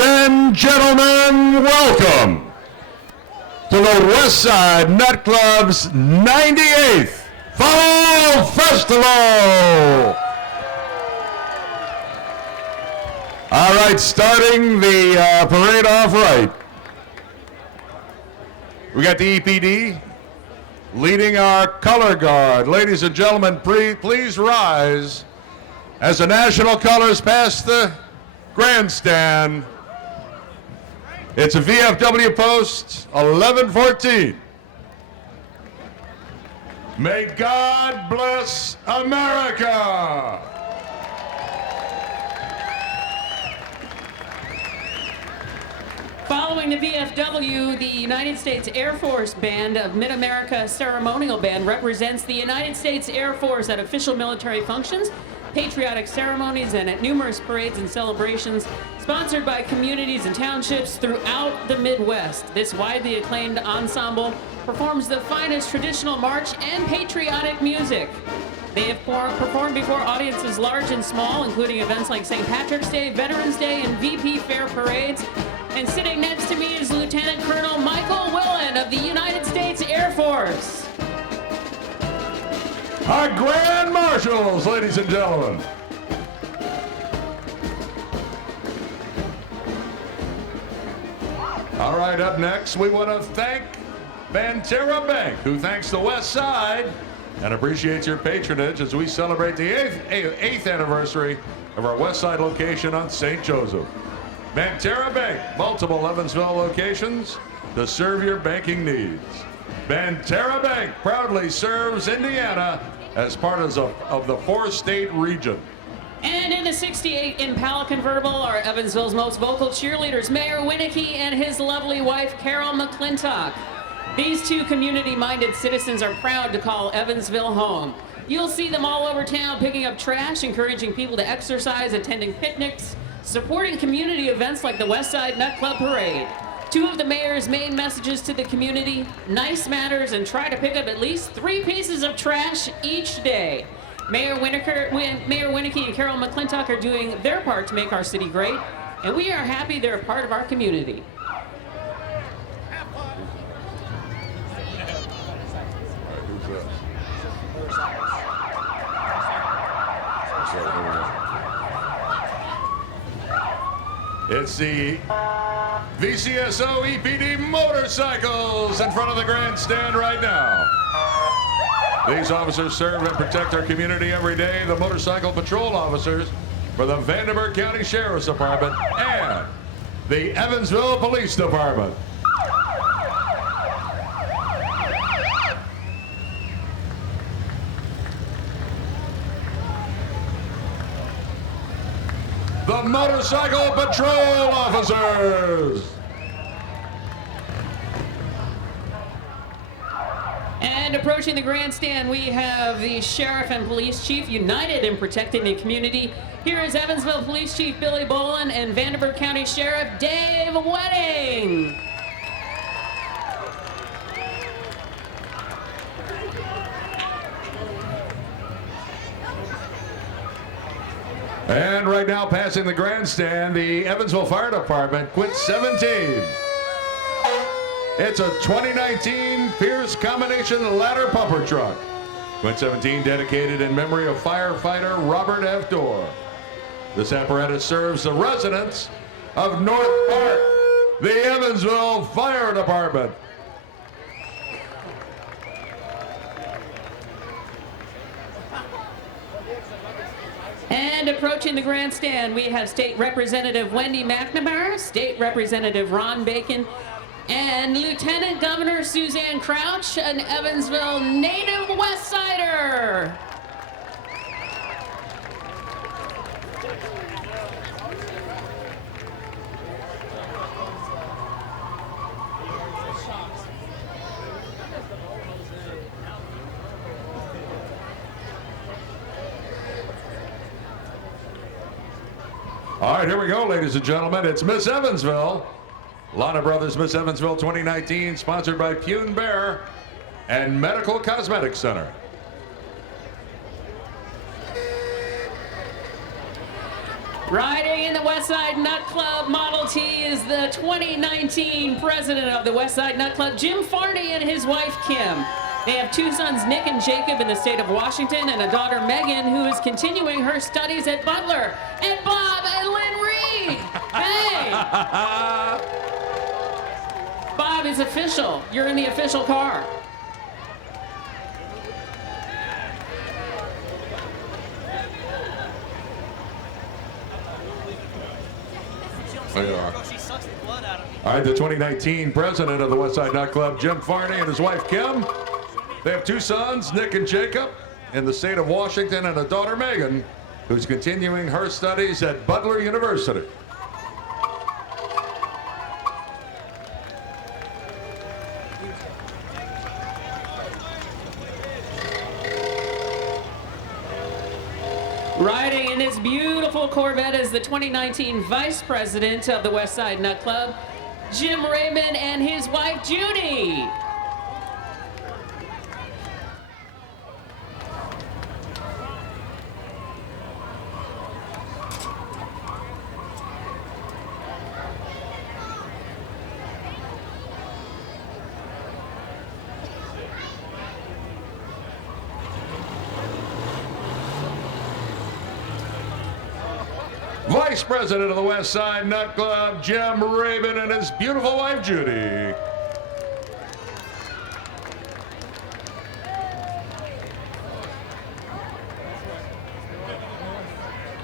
and gentlemen, welcome to the Westside Nightclub's 98th Fall Festival. All right, starting the parade off right. We got the EPD leading our color guard. Ladies and gentlemen, please rise as the national colors pass the grandstand. It's a VFW post 1114. May God bless America. Following the VFW, the United States Air Force Band of Mid-America Ceremonial Band represents the United States Air Force at official military functions, patriotic ceremonies, and at numerous parades and celebrations sponsored by communities and townships throughout the Midwest. This widely acclaimed ensemble performs the finest traditional march and patriotic music. They have performed before audiences large and small, including events like St. Patrick's Day, Veterans Day, and VP Fair parades. And sitting next to me is Lieutenant Colonel Michael Willen of the United States Air Force. Our Grand Marshals, ladies and gentlemen. All right, up next, we want to thank Vanderburgh Bank, who thanks the West Side and appreciates your patronage as we celebrate the eighth anniversary of our West Side location on St. Joseph. Vanderburgh Bank, multiple Evansville locations to serve your banking needs. Vanderburgh Bank proudly serves Indiana as part of the four-state region. And in the 68 Impala convertible are Evansville's most vocal cheerleaders, Mayor Winnicky and his lovely wife, Carol McClintock. These two community-minded citizens are proud to call Evansville home. You'll see them all over town picking up trash, encouraging people to exercise, attending picnics, supporting community events like the Westside Nightclub Parade. Two of the mayor's main messages to the community: nice matters and try to pick up at least 3 pieces of trash each day. Mayor Winnicky and Carol McClintock are doing their part to make our city great, and we are happy they're a part of our community. It's the VCSO EPD motorcycles in front of the grandstand right now. These officers serve and protect our community every day. The motorcycle patrol officers for the Vandenberg County Sheriff's Department and the Evansville Police Department. The motorcycle patrol officers. And approaching the grandstand, we have the Sheriff and Police Chief united in protecting the community. Here is Evansville Police Chief Billy Bolin and Vanderburgh County Sheriff Dave Wedding. And right now, passing the grandstand, the Evansville Fire Department, Quint 17. It's a 2019 Pierce combination ladder pumper truck. Quint 17 dedicated in memory of firefighter Robert F. Dorr. This apparatus serves the residents of North Park, the Evansville Fire Department. And approaching the grandstand, we have State Representative Wendy McNamara, State Representative Ron Bacon, and Lieutenant Governor Suzanne Crouch, an Evansville native Westsider. All right, here we go, ladies and gentlemen. It's Miss Evansville. Lana Brothers Miss Evansville 2019, sponsored by Pune Bear and Medical Cosmetics Center. Riding in the Westside Nut Club Model T is the 2019 president of the Westside Nut Club, Jim Farney, and his wife, Kim. They have two sons, Nick and Jacob, in the state of Washington, and a daughter, Megan, who is continuing her studies at Butler. And Bob and Lynn Reed. Hey! Bob is official. You're in the official car. There you are. All right, the 2019 president of the Westside Nut Club, Jim Farney, and his wife, Kim. They have two sons, Nick and Jacob, in the state of Washington, and a daughter, Megan, who's continuing her studies at Butler University. Riding in this beautiful Corvette is the 2019 vice president of the Westside Nut Club, Jim Raymond, and his wife, Judy. Vice President of the Westside Nut Club, Jim Rabin, and his beautiful wife, Judy.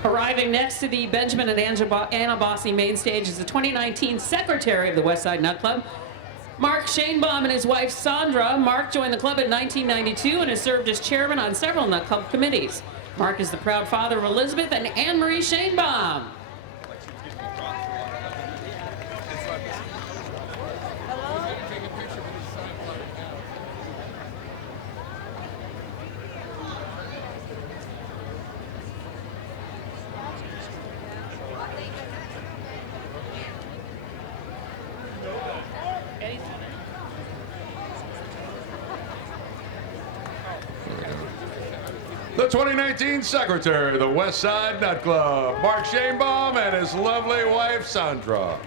Arriving next to the Benjamin and Anna Bossi main stage is the 2019 secretary of the Westside Nut Club, Mark Shanebaum, and his wife, Sandra. Mark joined the club in 1992 and has served as chairman on several Nut Club committees. Mark is the proud father of Elizabeth and Anne-Marie Shanebaum. The 2019 secretary of the Westside Nut Club, Mark Shanebaum, and his lovely wife, Sandra.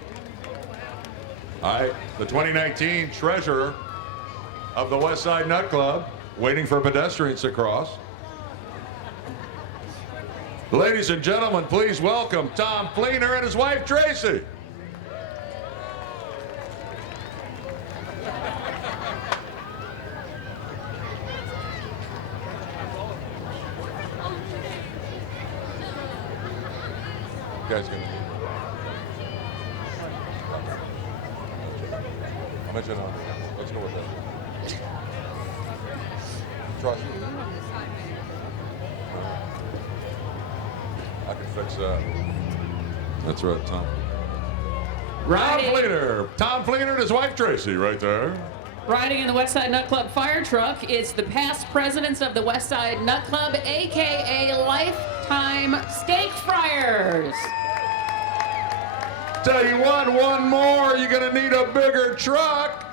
All right, the 2019 treasurer of the Westside Nut Club, waiting for pedestrians to cross. Ladies and gentlemen, please welcome Tom Fleener and his wife, Tracy. Guys gonna I mentioned let's go with that. Trust me. I can fix that. That's right, Tom. Tom Fleener and his wife Tracy right there. Riding in the Westside Nut Club fire truck, it's the past presidents of the Westside Nut Club, aka Lifetime Steak Fryers. Tell you what, one more, you're gonna need a bigger truck.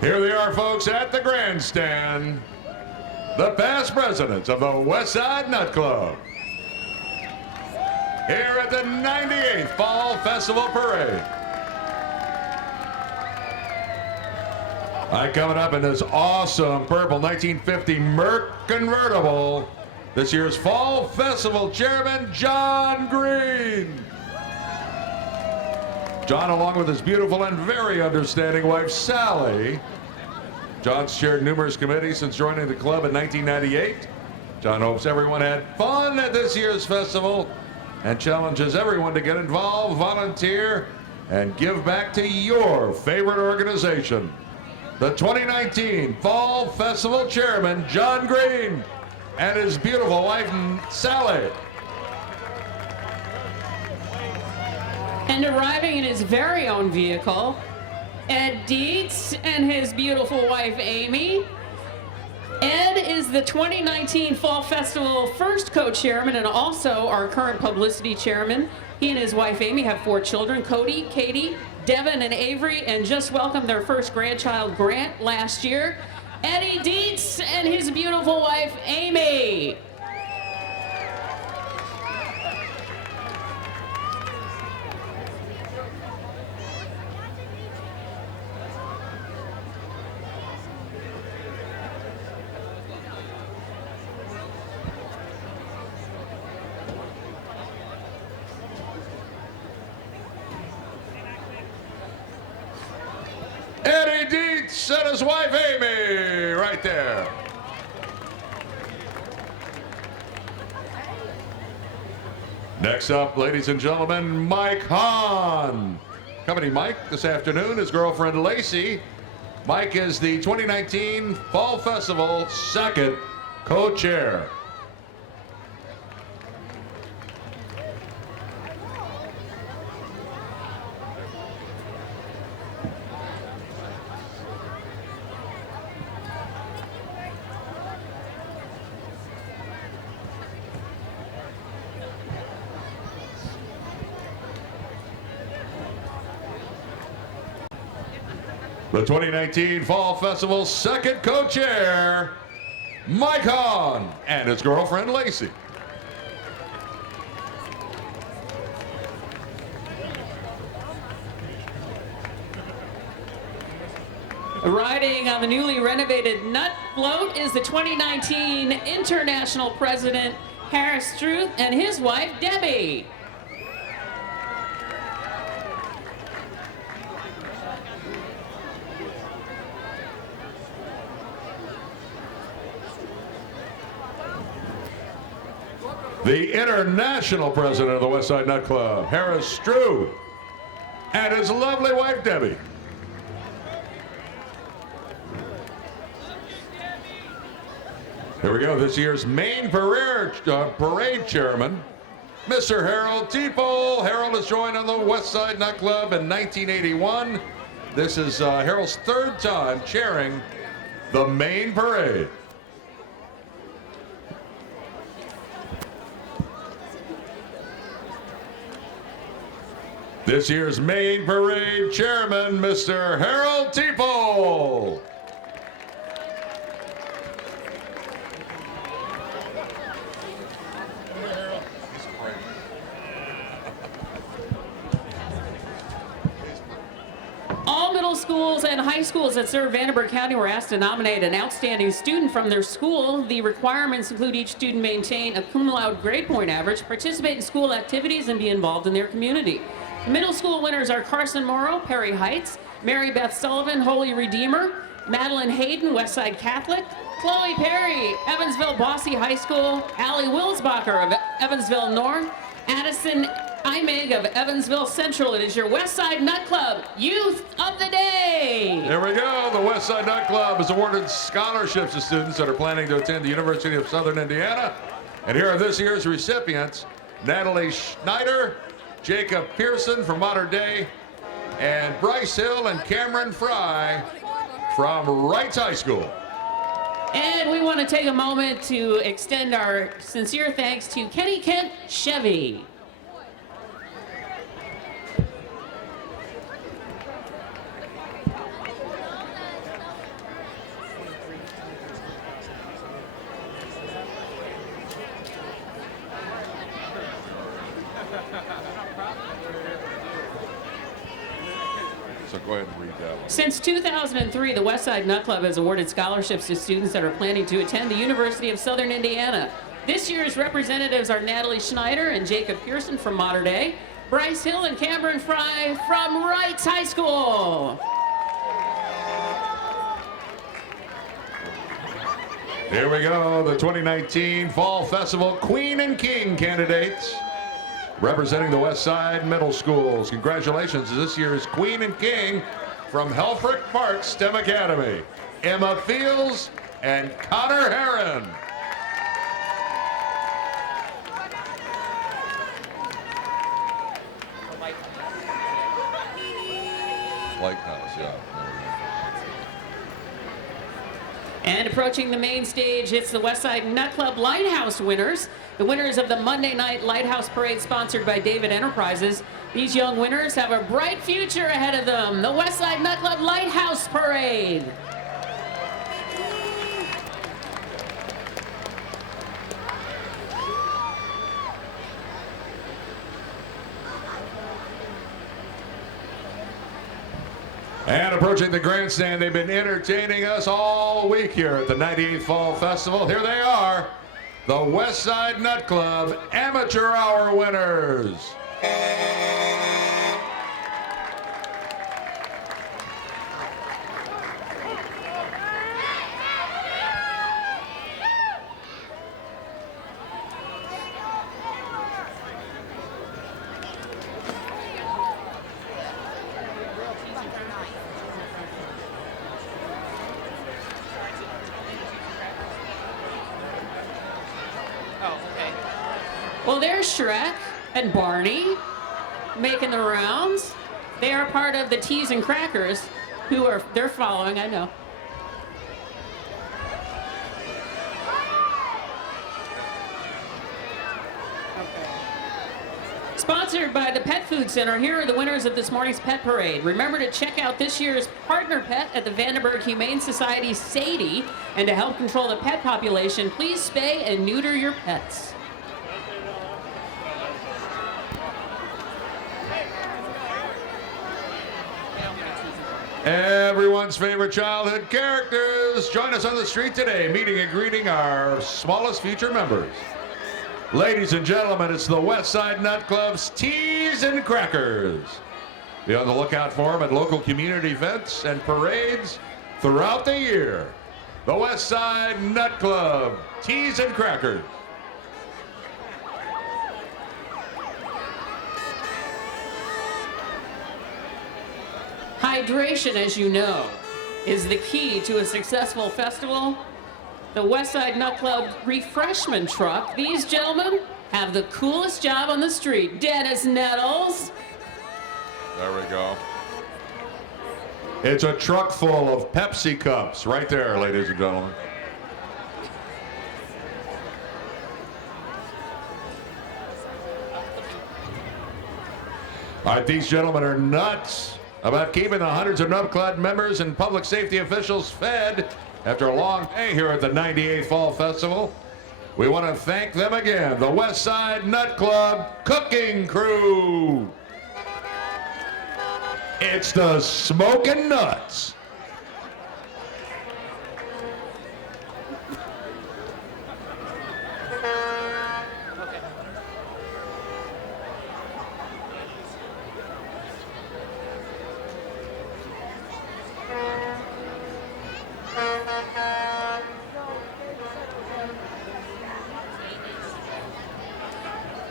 Here they are, folks, at the grandstand. The past presidents of the Westside Nut Club. Here at the 98th Fall Festival Parade. All right, coming up in this awesome purple 1950 Merc convertible, this year's Fall Festival Chairman, John Green. John, along with his beautiful and very understanding wife, Sally. John's chaired numerous committees since joining the club in 1998. John hopes everyone had fun at this year's festival and challenges everyone to get involved, volunteer, and give back to your favorite organization. The 2019 Fall Festival Chairman, John Green, and his beautiful wife, Sally. And arriving in his very own vehicle, Ed Dietz and his beautiful wife, Amy. Ed is the 2019 Fall Festival first co-chairman and also our current publicity chairman. He and his wife, Amy, have 4 children, Cody, Katie, Devin, and Avery, and just welcomed their first grandchild, Grant, last year. Eddie Dietz and his beautiful wife, Amy. Eddie Dietz and his wife Amy, right there. Next up, ladies and gentlemen, Mike Hahn. Accompanying Mike this afternoon, his girlfriend Lacey. Mike is the 2019 Fall Festival second co-chair. The 2019 Fall Festival second co-chair, Mike Hahn and his girlfriend Lacey. Riding on the newly renovated Nut Float is the 2019 International President Harris Struth and his wife Debbie. The international president of the Westside Nut Club, Harris Struth, and his lovely wife Debbie. Here we go, this year's main parade chairman, Mr. Harold Teeple. Harold has joined on the Westside Nut Club in 1981. This is Harold's third time chairing the main parade. This year's main parade chairman, Mr. Harold Teeple. All middle schools and high schools that serve Vandenburgh County were asked to nominate an outstanding student from their school. The requirements include each student maintain a cum laude grade point average, participate in school activities, and be involved in their community. Middle school winners are Carson Morrow, Perry Heights, Mary Beth Sullivan, Holy Redeemer, Madeline Hayden, Westside Catholic, Chloe Perry, Evansville Bossy High School, Allie Wilsbacher of Evansville North, Addison Imig of Evansville Central. It is your Westside Nut Club Youth of the Day. There we go. The Westside Nut Club has awarded scholarships to students that are planning to attend the University of Southern Indiana. And here are this year's recipients: Natalie Schneider, Jacob Pearson from Modern Day, and Bryce Hill and Cameron Fry from Wrights High School. And we want to take a moment to extend our sincere thanks to Kenny Kent Chevy. So go ahead and read that one. Since 2003, the Westside Nut Club has awarded scholarships to students that are planning to attend the University of Southern Indiana. This year's representatives are Natalie Schneider and Jacob Pearson from Modern Day, Bryce Hill and Cameron Fry from Wrights High School. Here we go, the 2019 Fall Festival Queen and King candidates representing the Westside Middle Schools. Congratulations to this year's Queen and King from Helfrich Park STEM Academy, Emma Fields and Connor Herron. Lighthouse, yeah. And approaching the main stage, it's the Westside Nut Club Lighthouse winners. The winners of the Monday night Lighthouse Parade sponsored by David Enterprises. These young winners have a bright future ahead of them. The Westside Nut Club Lighthouse Parade. And approaching the grandstand, they've been entertaining us all week here at the 98th Fall Festival. Here they are, the Westside Nut Club Amateur Hour winners. Well, there's Shrek and Barney making the rounds. They are part of the Teas and Crackers, they're following, I know. Sponsored by the Pet Food Center, here are the winners of this morning's Pet Parade. Remember to check out this year's partner pet at the Vandenberg Humane Society, Sadie. And to help control the pet population, please spay and neuter your pets. Everyone's favorite childhood characters. Join us on the street today, meeting and greeting our smallest future members. Ladies and gentlemen, it's the Westside Nut Club's Teas and Crackers. Be on the lookout for them at local community events and parades throughout the year. The Westside Nut Club Teas and Crackers. Hydration, as you know, is the key to a successful festival. The Westside Nut Club Refreshment truck. These gentlemen have the coolest job on the street. Dennis Nettles. There we go. It's a truck full of Pepsi cups right there, ladies and gentlemen. All right, these gentlemen are nuts about keeping the hundreds of Nut Club members and public safety officials fed after a long day here at the 98th Fall Festival. We want to thank them again, the Westside Nut Club Cooking Crew. It's the Smokin' Nuts.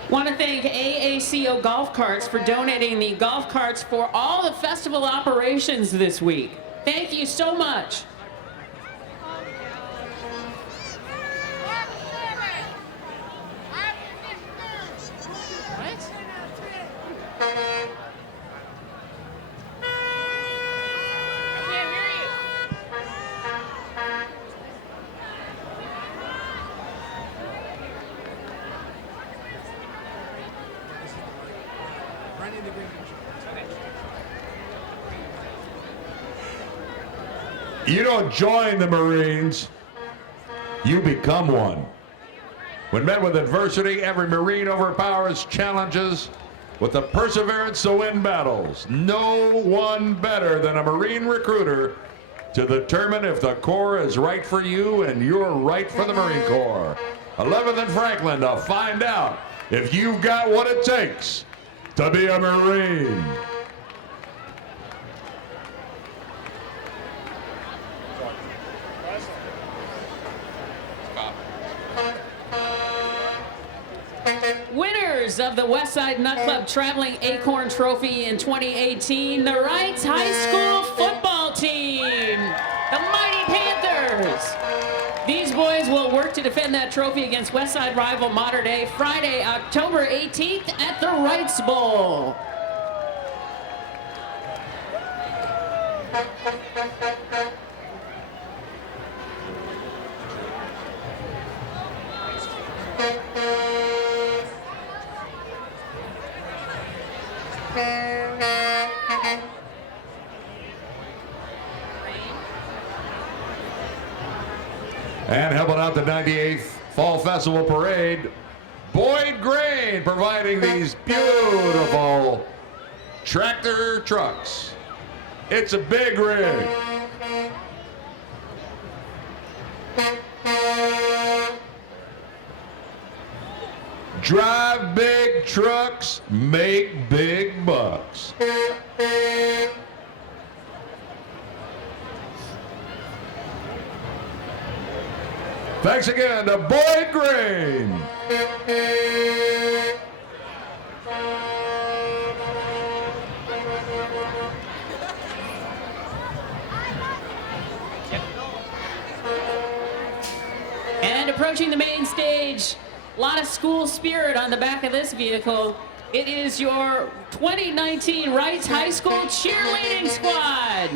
Want to thank AACO Golf Carts for donating the golf carts for all the festival operations this week. Thank you so much. You don't join the Marines, you become one. When met with adversity, every Marine overpowers challenges with the perseverance to win battles. No one better than a Marine recruiter to determine if the Corps is right for you and you're right for the Marine Corps. 11th and Franklin to find out if you've got what it takes to be a Marine. Winners of the Westside Nut Club Traveling Acorn Trophy in 2018, the Wrights High School football team, the Mighty Panthers. These boys will work to defend that trophy against Westside rival Mater Dei Friday, October 18th at the Wrights Bowl. And helping out the 98th Fall Festival Parade, Boyd Grain, providing these beautiful tractor trucks. It's a big rig. Drive big trucks, make big bucks. Thanks again to Boyd Grain. And approaching the main stage, a lot of school spirit on the back of this vehicle. It is your 2019 Wrights High School cheerleading squad.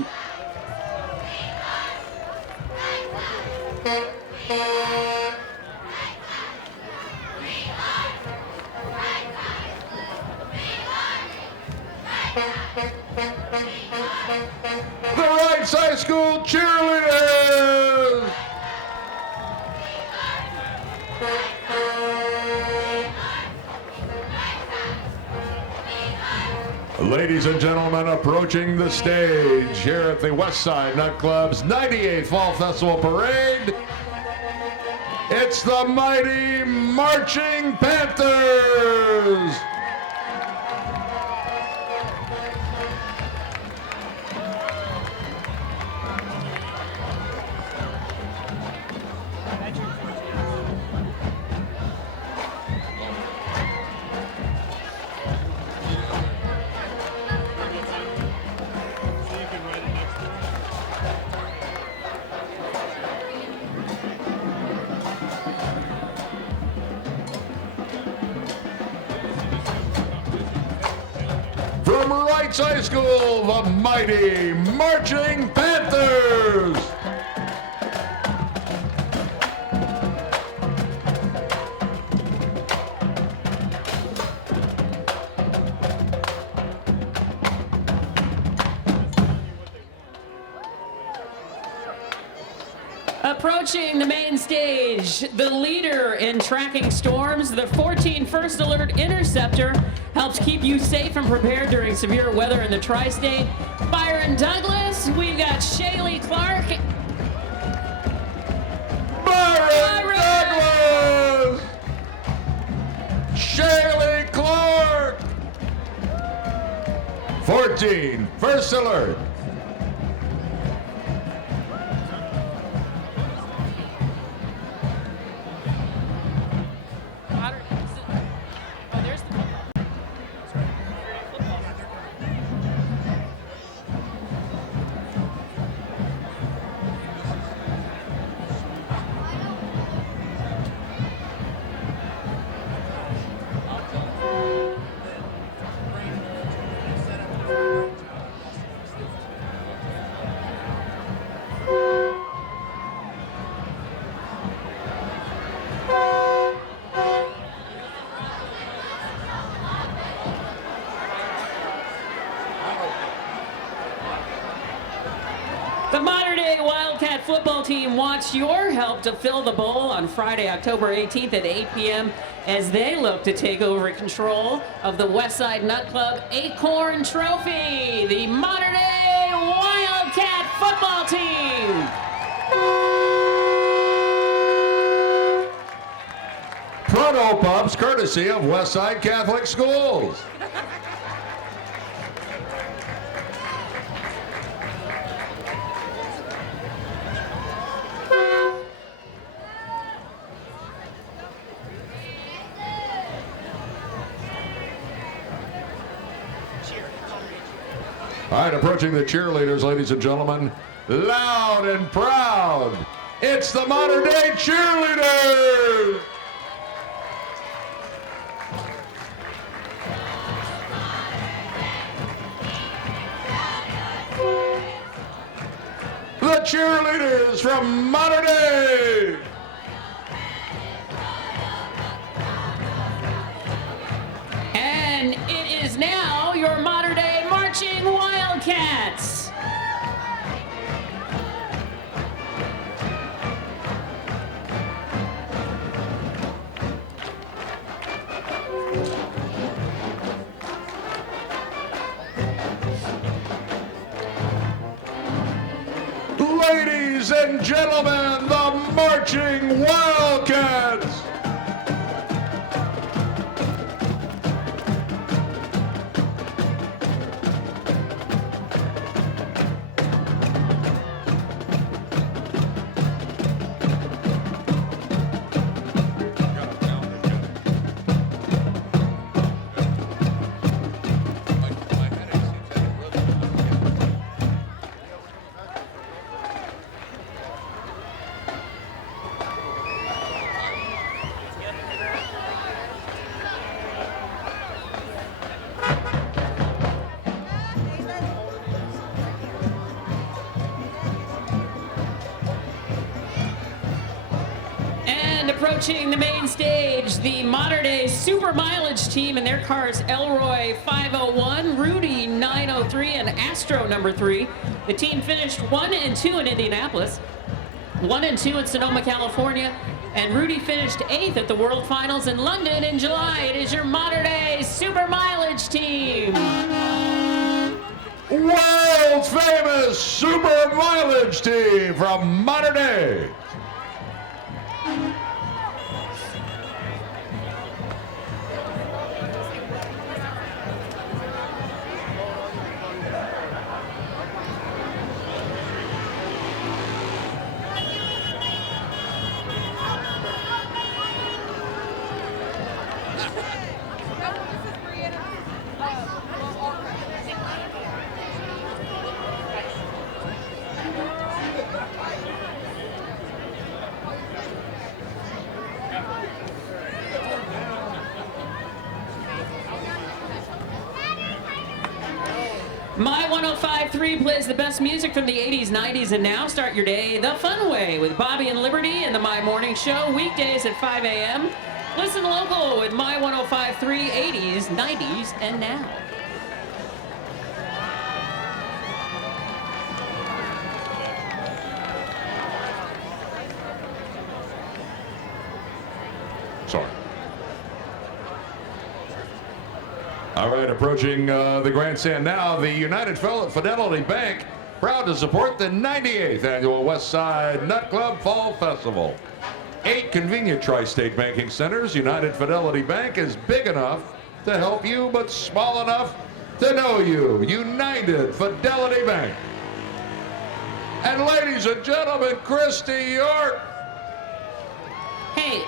The Wrights High School cheerleaders! Ladies and gentlemen, approaching the stage here at the Westside Nightclub's 98th Fall Festival Parade, it's the mighty Marching Panthers! From Wrights High School, the mighty Marching Panthers! Approaching the main stage, the leader in tracking storms, the 14 First Alert Interceptor, helps keep you safe and prepared during severe weather in the tri-state. Byron Douglas, we've got Shaylee Clark. Byron Douglas! Shaylee Clark! 14 First Alert. The modern-day Wildcat football team wants your help to fill the bowl on Friday, October 18th at 8 p.m. as they look to take over control of the Westside Nut Club Acorn Trophy, the modern-day Wildcat football team. Proto Pubs, courtesy of Westside Catholic Schools. All right, approaching the cheerleaders, ladies and gentlemen, loud and proud, it's the modern-day cheerleaders! cheerleaders from modern day. And it is now your modern day marching Wildcats. Ladies and gentlemen, the marching Wildcats. Approaching the main stage, the modern day super mileage team in their cars, Elroy 501, Rudy 903, and Astro number 3. The team finished 1 and 2 in Indianapolis, 1 and 2 in Sonoma, California, and Rudy finished 8th at the World Finals in London in July. It is your modern day super mileage team. World famous super mileage team from modern day. My 105.3 plays the best music from the 80s, 90s, and now. Start your day the fun way with Bobby and Liberty and the My Morning Show, weekdays at 5 a.m. Listen local with My 105.3 80s, 90s, and now. Sorry. All right, approaching the grandstand now, the United Fidelity Bank, proud to support the 98th Annual Westside Nut Club Fall Festival. 8 convenient tri-state banking centers. United Fidelity Bank is big enough to help you, but small enough to know you. United Fidelity Bank. And ladies and gentlemen, Christy York. Hey,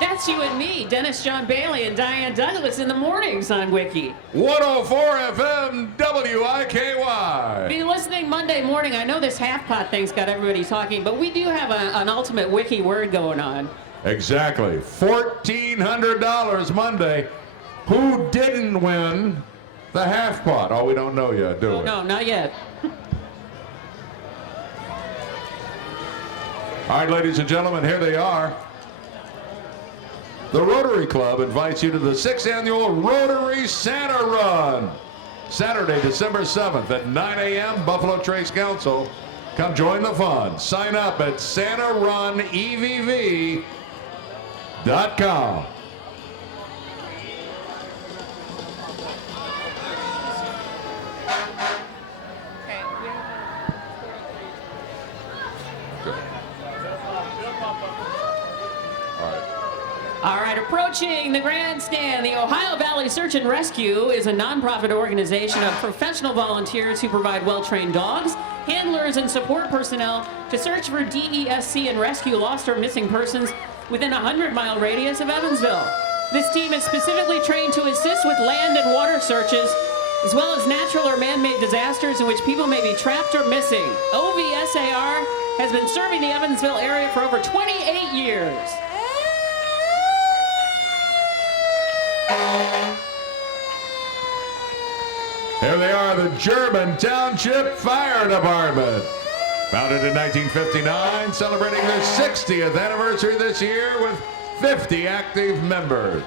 that's you and me, Dennis John Bailey and Diane Douglas in the mornings on Wiki. 104 FM WIKY. Be listening Monday morning. I know this half pot thing's got everybody talking, but we do have an ultimate Wiki word going on. Exactly. $1,400 Monday. Who didn't win the half pot? Oh, we don't know yet, do we? No, not yet. All right, ladies and gentlemen, here they are. The Rotary Club invites you to the 6th Annual Rotary Santa Run. Saturday, December 7th at 9 a.m., Buffalo Trace Council. Come join the fun. Sign up at SantaRunEVV.com. All right, approaching the grandstand, the Ohio Valley Search and Rescue is a nonprofit organization of professional volunteers who provide well-trained dogs, handlers, and support personnel to search for DESC and rescue lost or missing persons within a 100-mile radius of Evansville. This team is specifically trained to assist with land and water searches, as well as natural or man-made disasters in which people may be trapped or missing. OVSAR has been serving the Evansville area for over 28 years. Here they are, the German Township Fire Department. Founded in 1959, celebrating their 60th anniversary this year with 50 active members.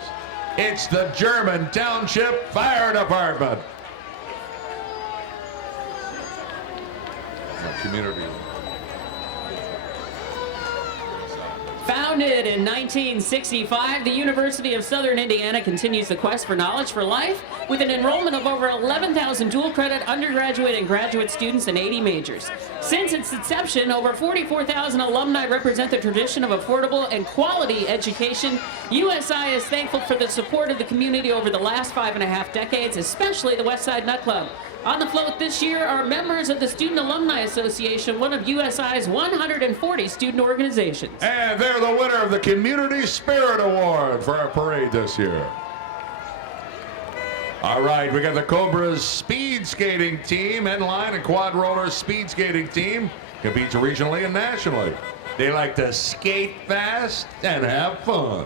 It's the German Township Fire Department. Community. Founded in 1965, the University of Southern Indiana continues the quest for knowledge for life with an enrollment of over 11,000 dual-credit undergraduate and graduate students in 80 majors. Since its inception, over 44,000 alumni represent the tradition of affordable and quality education. USI is thankful for the support of the community over the last 5.5 decades, especially the Westside Nut Club. On the float this year are members of the Student Alumni Association, one of USI's 140 student organizations. And they're the winner of the Community Spirit Award for our parade this year. All right, we got the Cobra's speed skating team, inline and quad roller speed skating team, competes regionally and nationally. They like to skate fast and have fun.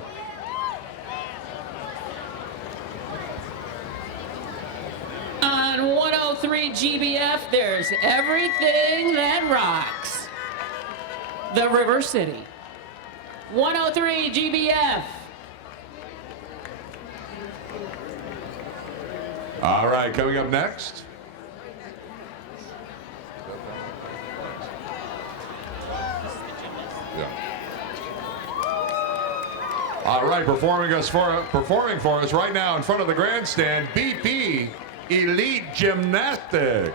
On 103 GBF, there's everything that rocks. The River City. 103 GBF. All right, coming up next. All right, performing for us right now in front of the grandstand, BP Elite Gymnastics.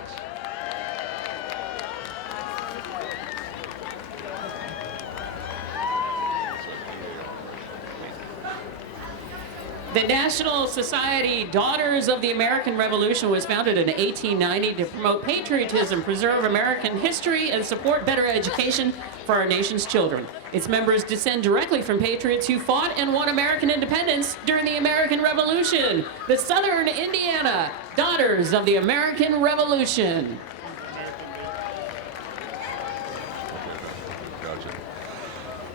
The National Society Daughters of the American Revolution was founded in 1890 to promote patriotism, preserve American history, and support better education for our nation's children. Its members descend directly from patriots who fought and won American independence during the American Revolution. The Southern Indiana Daughters of the American Revolution.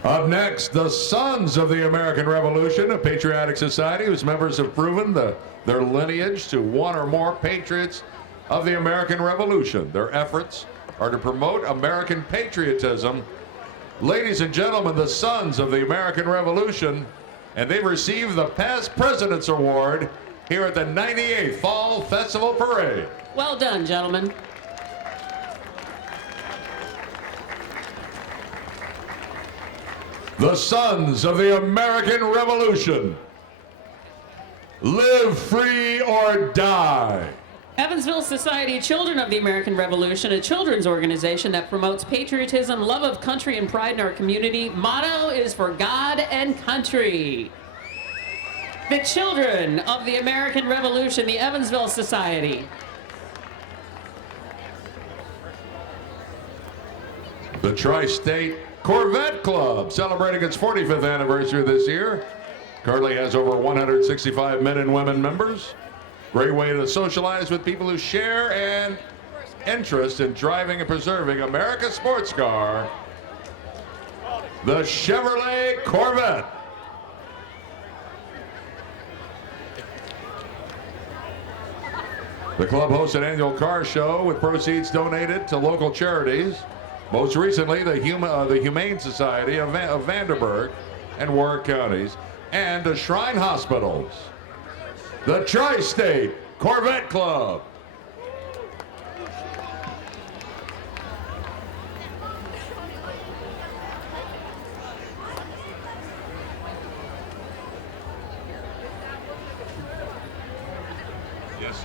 Up next, the Sons of the American Revolution, a patriotic society whose members have proven their lineage to one or more patriots of the American Revolution. Their efforts are to promote American patriotism. Ladies and gentlemen, the Sons of the American Revolution, and they've received the Past President's Award here at the 98th Fall Festival Parade. Well done, gentlemen. The Sons of the American Revolution. Live free or die. Evansville Society Children of the American Revolution, a children's organization that promotes patriotism, love of country, and pride in our community. Motto is for God and country. The Children of the American Revolution, the Evansville Society. The Tri-State Corvette Club, celebrating its 45th anniversary this year. Currently has over 165 men and women members. Great way to socialize with people who share an interest in driving and preserving America's sports car. The Chevrolet Corvette. The club hosts an annual car show with proceeds donated to local charities. Most recently, the Humane Society of Vanderburgh and Warwick counties, and the Shrine Hospitals. The Tri-State Corvette Club. Yes.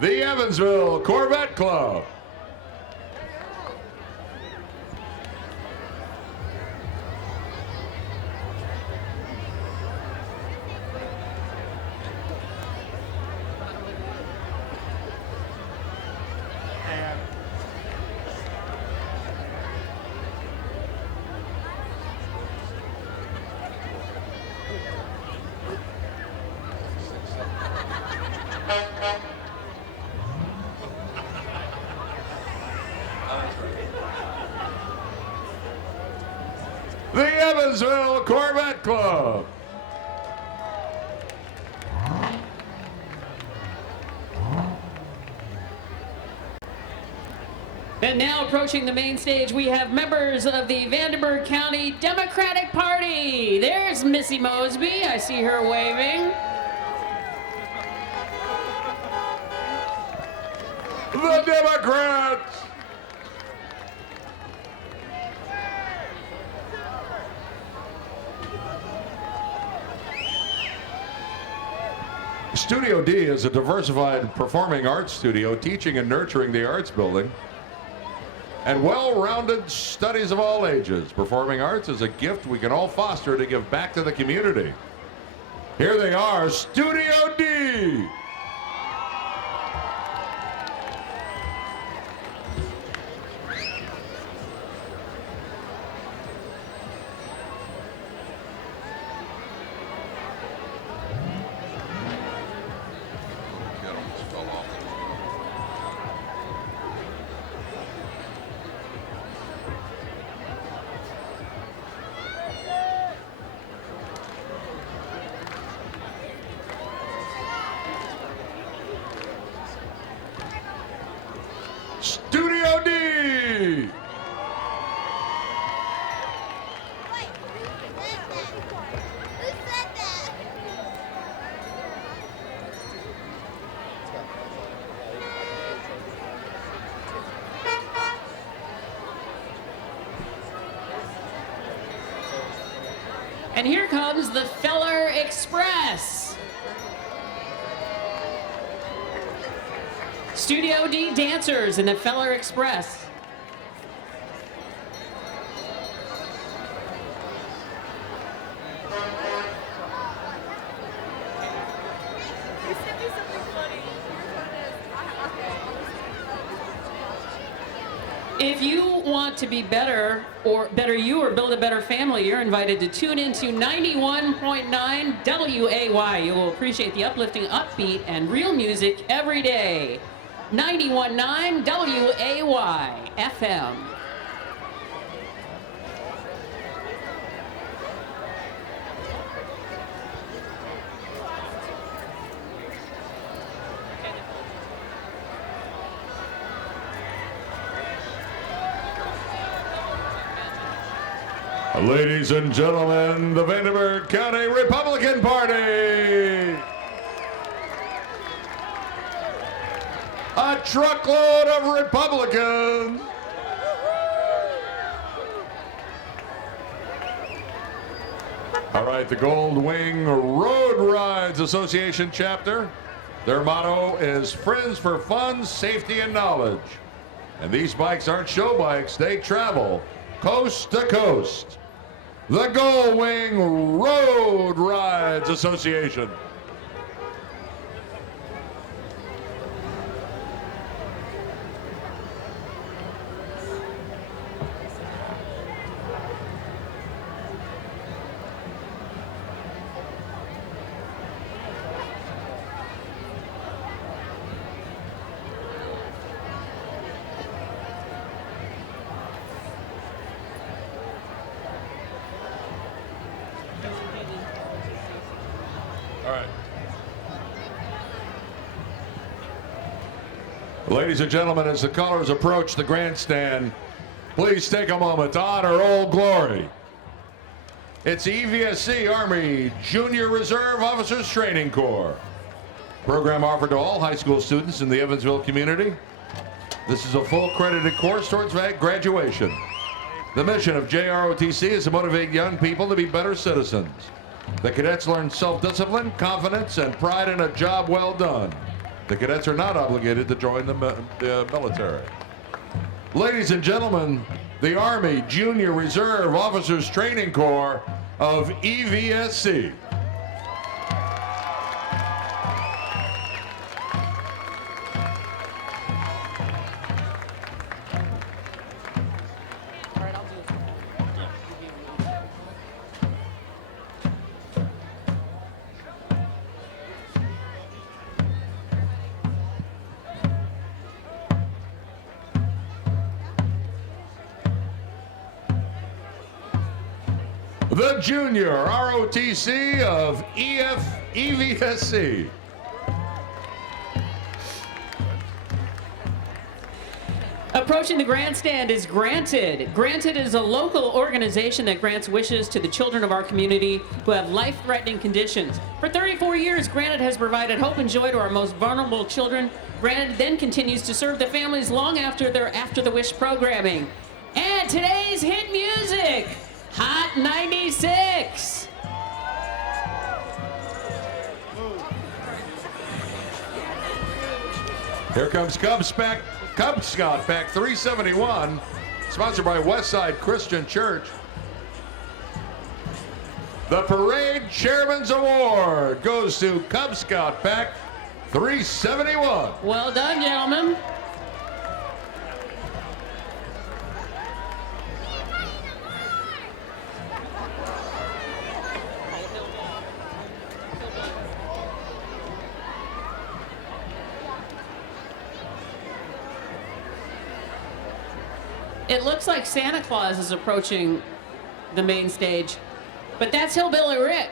The Evansville Corvette Club. the Evansville Corvette Club. And now approaching the main stage, we have members of the Vandenburgh County Democratic Party. There's Missy Mosby. I see her waving. The Democrats. Studio D is a diversified performing arts studio teaching and nurturing the arts building and well-rounded studies of all ages. Performing arts is a gift we can all foster to give back to the community. Here they are, Studio D. Studio D. And here comes the Feller Express. Studio D dancers in the Feller Express. If you want to be better, or better you, or build a better family, you're invited to tune into 91.9 WAY. You will appreciate the uplifting, upbeat, and real music every day. 91.9 WAY FM. Ladies and gentlemen, the Vanderburgh County Republican Party. A truckload of Republicans. All right, the Goldwing Road Rides Association chapter. Their motto is Friends for Fun, Safety, and Knowledge. And these bikes aren't show bikes, they travel coast to coast. The Goldwing Road Rides Association. Ladies and gentlemen, as the colors approach the grandstand, please take a moment to honor Old Glory. It's EVSC Army Junior Reserve Officers Training Corps. Program offered to all high school students in the Evansville community. This is a full credited course towards graduation. The mission of JROTC is to motivate young people to be better citizens. The cadets learn self-discipline, confidence, and pride in a job well done. The cadets are not obligated to join the military. Ladies and gentlemen, the Army Junior Reserve Officers Training Corps of EVSC. the junior ROTC of EVSC. Approaching the grandstand is Granted. Granted is a local organization that grants wishes to the children of our community who have life-threatening conditions. For 34 years, Granted has provided hope and joy to our most vulnerable children. Granted then continues to serve the families long after their After the Wish programming. And today's hit music, Hot 96. Here comes Cub Scout Pack 371, sponsored by Westside Christian Church. The Parade Chairman's Award goes to Cub Scout Pack 371. Well done, gentlemen. It looks like Santa Claus is approaching the main stage, but that's Hillbilly Rick.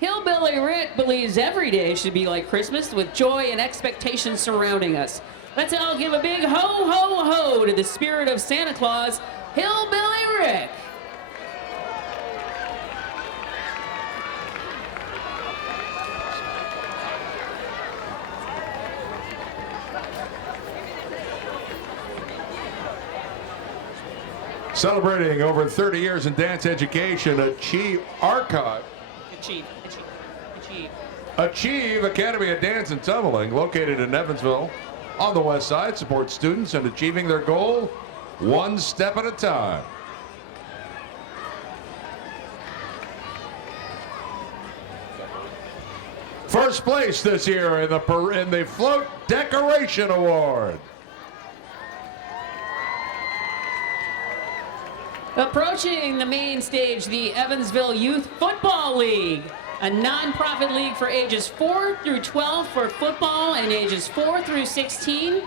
Hillbilly Rick believes every day should be like Christmas with joy and expectation surrounding us. Let's all give a big ho, ho, ho to the spirit of Santa Claus, Hillbilly Rick. Celebrating over 30 years in dance education, Achieve Academy of Dance and Tumbling, located in Evansville on the west side, supports students in achieving their goal one step at a time. First place this year in the Float Decoration Award. Approaching the main stage, the Evansville Youth Football League, a non-profit league for ages 4 through 12 for football and ages 4 through 16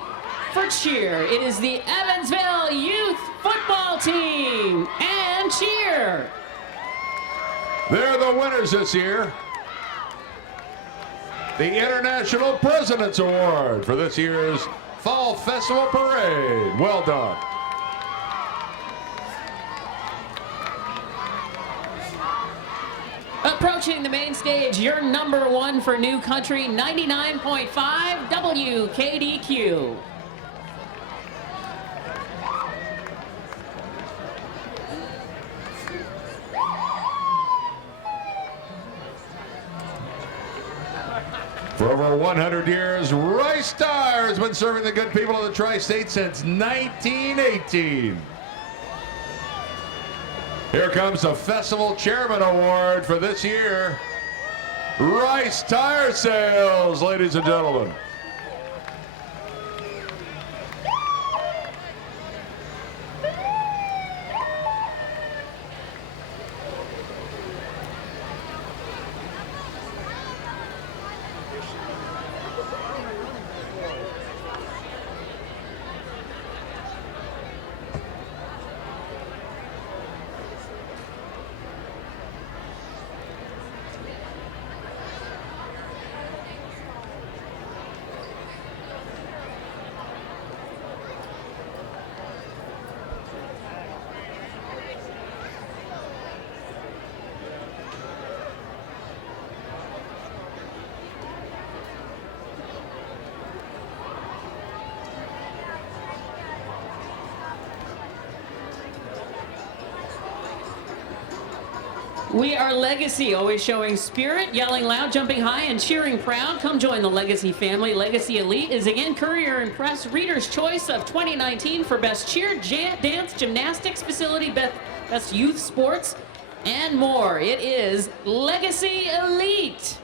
for cheer. It is the Evansville Youth Football Team and cheer. They're the winners this year. The International President's Award for this year's Fall Festival Parade. Well done. Approaching the main stage, your number one for New Country, 99.5 WKDQ. For over 100 years, Rice Tire has been serving the good people of the Tri-State since 1918. Here comes the Festival Chairman Award for this year. Rice Tire Sales, ladies and gentlemen. We are Legacy, always showing spirit, yelling loud, jumping high, and cheering proud. Come join the Legacy family. Legacy Elite is again Courier and Press Reader's Choice of 2019 for Best Cheer, Dance, Gymnastics Facility, Best Youth Sports, and more. It is Legacy Elite.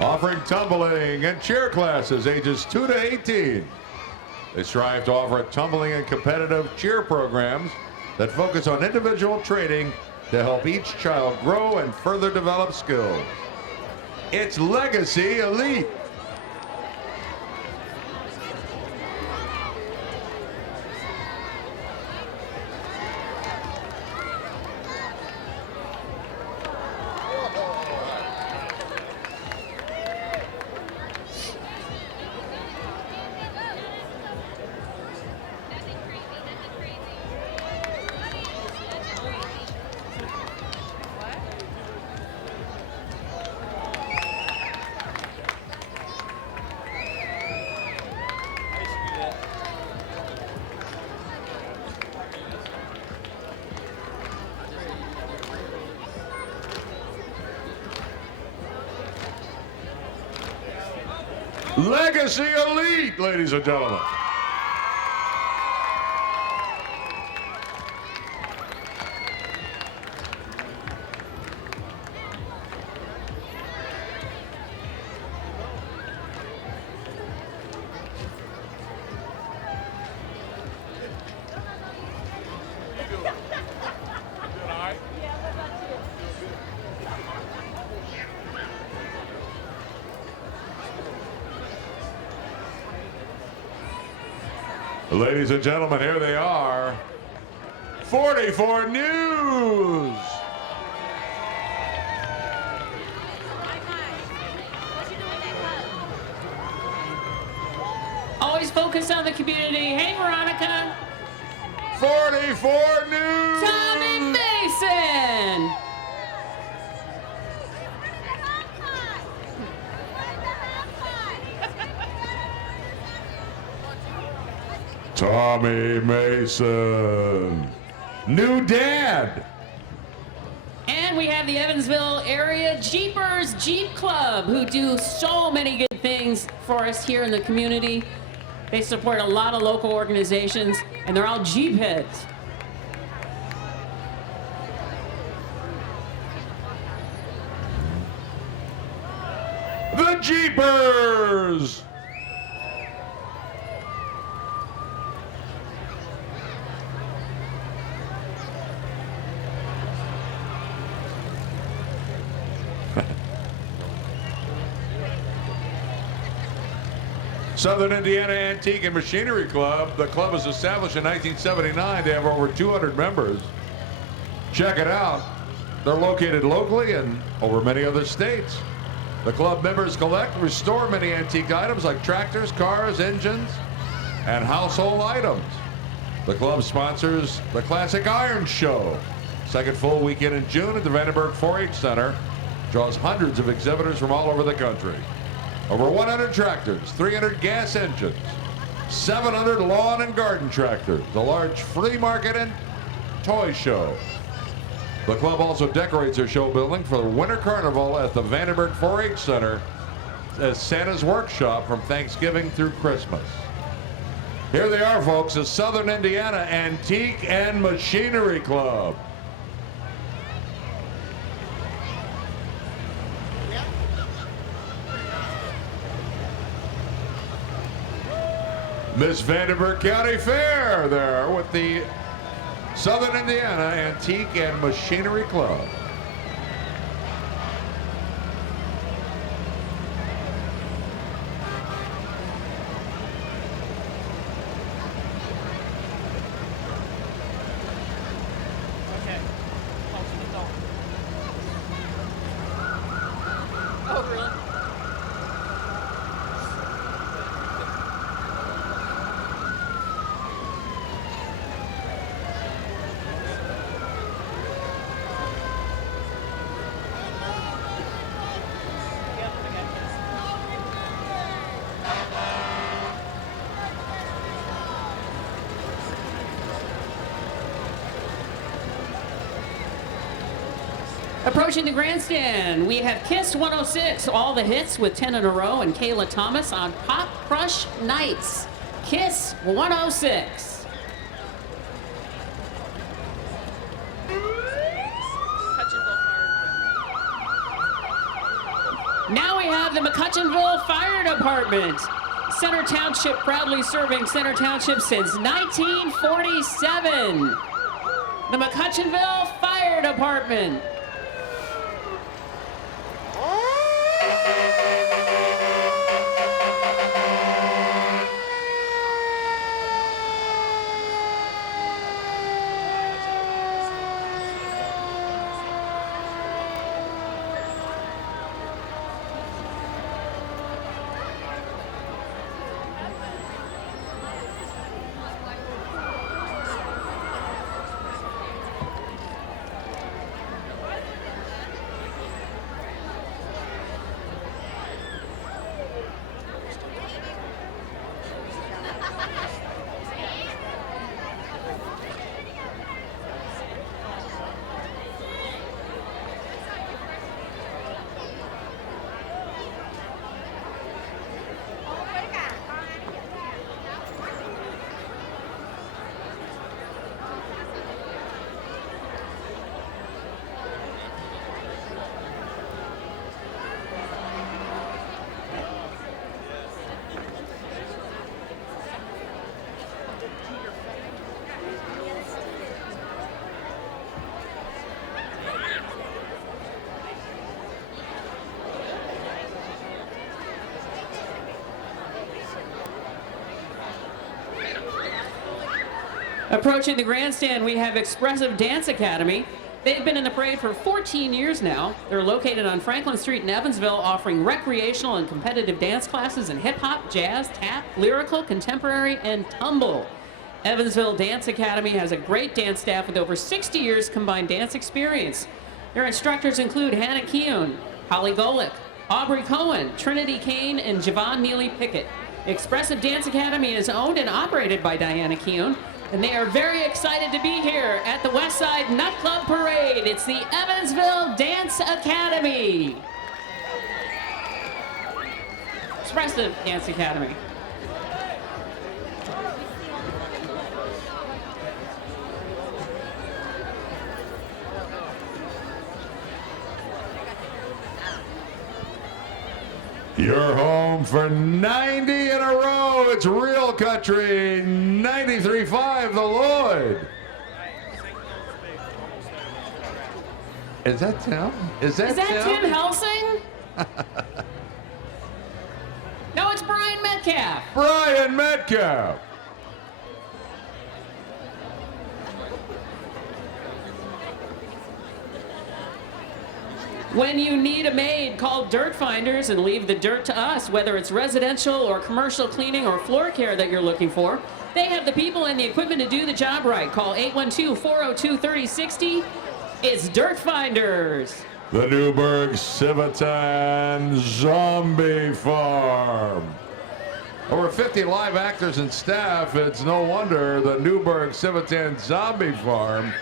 Offering tumbling and cheer classes ages 2 to 18. They strive to offer tumbling and competitive cheer programs that focus on individual training to help each child grow and further develop skills. It's Legacy Elite. Legacy Elite, ladies and gentlemen. Ladies and gentlemen, here they are. 44 News. Always focused on the community. Hey, Veronica. 44 News. Tommy Mason. Tommy Mason. New dad. And we have the Evansville Area Jeepers Jeep Club, who do so many good things for us here in the community. They support a lot of local organizations, and they're all Jeep heads. The Jeepers. Southern Indiana Antique and Machinery Club. The club was established in 1979. They have over 200 members. Check it out. They're located locally and over many other states. The club members collect and restore many antique items like tractors, cars, engines, and household items. The club sponsors the Classic Iron Show. Second full weekend in June at the Vandenberg 4-H Center. Draws hundreds of exhibitors from all over the country. Over 100 tractors, 300 gas engines, 700 lawn and garden tractors, a large flea market and toy show. The club also decorates their show building for the Winter Carnival at the Vanderburgh 4-H Center as Santa's Workshop from Thanksgiving through Christmas. Here they are, folks, the Southern Indiana Antique and Machinery Club. Miss Vandenberg County Fair there with the Southern Indiana Antique and Machinery Club. Oh, really? Approaching the grandstand, we have Kiss 106, all the hits with 10 in a row, and Kayla Thomas on Pop Crush Nights. Kiss 106. Now we have the McCutcheonville Fire Department. Center Township proudly serving Center Township since 1947. The McCutcheonville Fire Fire Department. Approaching the grandstand, we have Expressive Dance Academy. They've been in the parade for 14 years now. They're located on Franklin Street in Evansville, offering recreational and competitive dance classes in hip-hop, jazz, tap, lyrical, contemporary, and tumble. Evansville Dance Academy has a great dance staff with over 60 years combined dance experience. Their instructors include Hannah Keown, Holly Golick, Aubrey Cohen, Trinity Kane, and Javon Neely Pickett. Expressive Dance Academy is owned and operated by Diana Keown, and they are very excited to be here at the Westside Nightclub Parade. It's the Evansville Dance Academy. Expressive Dance Academy. You're home for 90 in a row. It's Real Country 93.5 The Lloyd. Is that Tim? Is that Tim Helsing? No, it's Brian Metcalf. Brian Metcalf. When you need a maid, call Dirt Finders and leave the dirt to us, whether it's residential or commercial cleaning or floor care that you're looking for. They have the people and the equipment to do the job right. Call 812-402-3060. It's Dirt Finders. The Newburgh Civitan Zombie Farm. Over 50 live actors and staff. It's no wonder the Newburgh Civitan Zombie Farm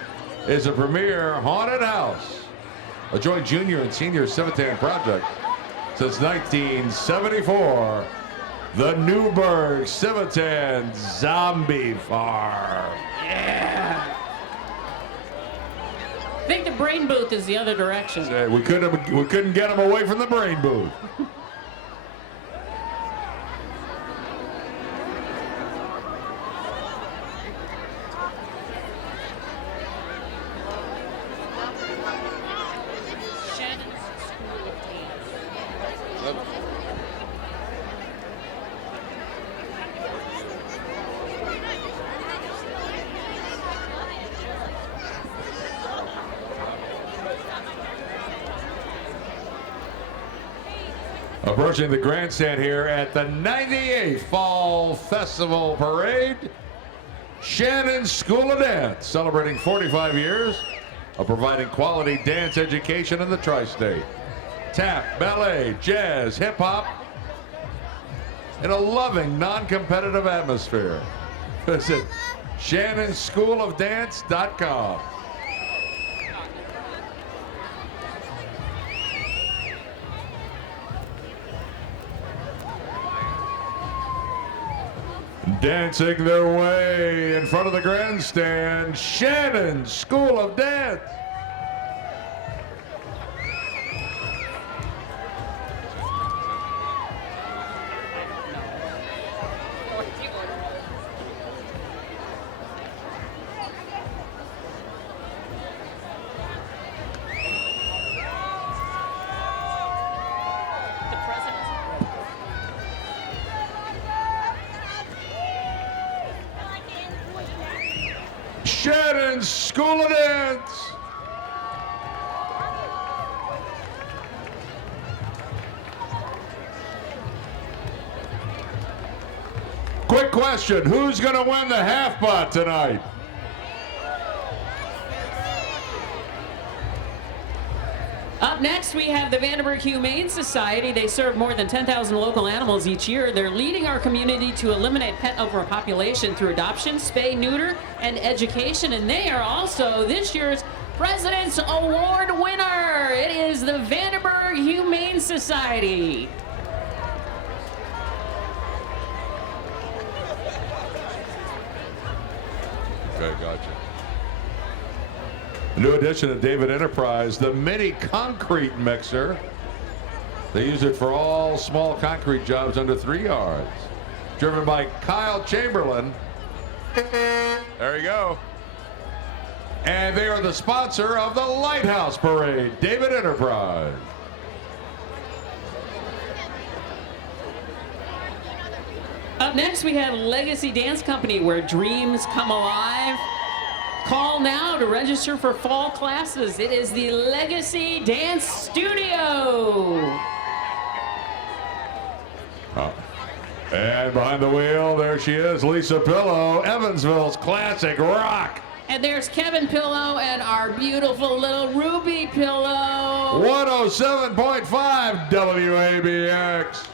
is a premier haunted house. A joint junior and senior Civitan project since 1974. The Newburgh Civitan Zombie Farm. Yeah. I think the brain booth is the other direction. We couldn't get him away from the brain booth. Approaching the grandstand here at the 98th Fall Festival Parade, Shannon School of Dance, celebrating 45 years of providing quality dance education in the tri-state. Tap, ballet, jazz, hip-hop, in a loving, non-competitive atmosphere. Visit shannonschoolofdance.com. Dancing their way in front of the grandstand, Shannon School of Dance. Shannon School of Dance. Quick question, who's going to win the half butt tonight? Up next, we have the Vandenberg Humane Society. They serve more than 10,000 local animals each year. They're leading our community to eliminate pet overpopulation through adoption, spay, neuter, and education. And they are also this year's President's Award winner. It is the Vandenberg Humane Society. Okay, gotcha. A new addition to David Enterprise, the mini concrete mixer. They use it for all small concrete jobs under 3 yards. Driven by Kyle Chamberlain. There you go. And they are the sponsor of the Lighthouse Parade, David Enterprise. Up next, we have Legacy Dance Company, where dreams come alive. Call now to register for fall classes. It is the Legacy Dance Studio. And behind the wheel, there she is, Lisa Pillow, Evansville's classic rock. And there's Kevin Pillow and our beautiful little Ruby Pillow. 107.5 WABX.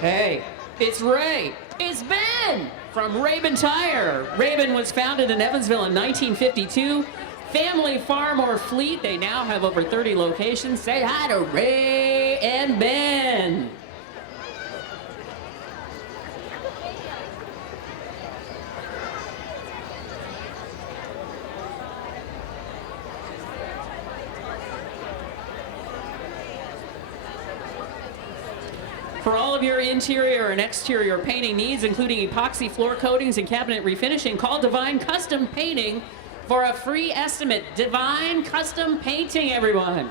Hey, it's Ray. It's Ben from Rabin Tire. Rabin was founded in Evansville in 1952. Family farm or fleet. They now have over 30 locations. Say hi to Ray and Ben. For all of your interior and exterior painting needs, including epoxy floor coatings and cabinet refinishing, call Divine Custom Painting for a free estimate. Divine Custom Painting, everyone.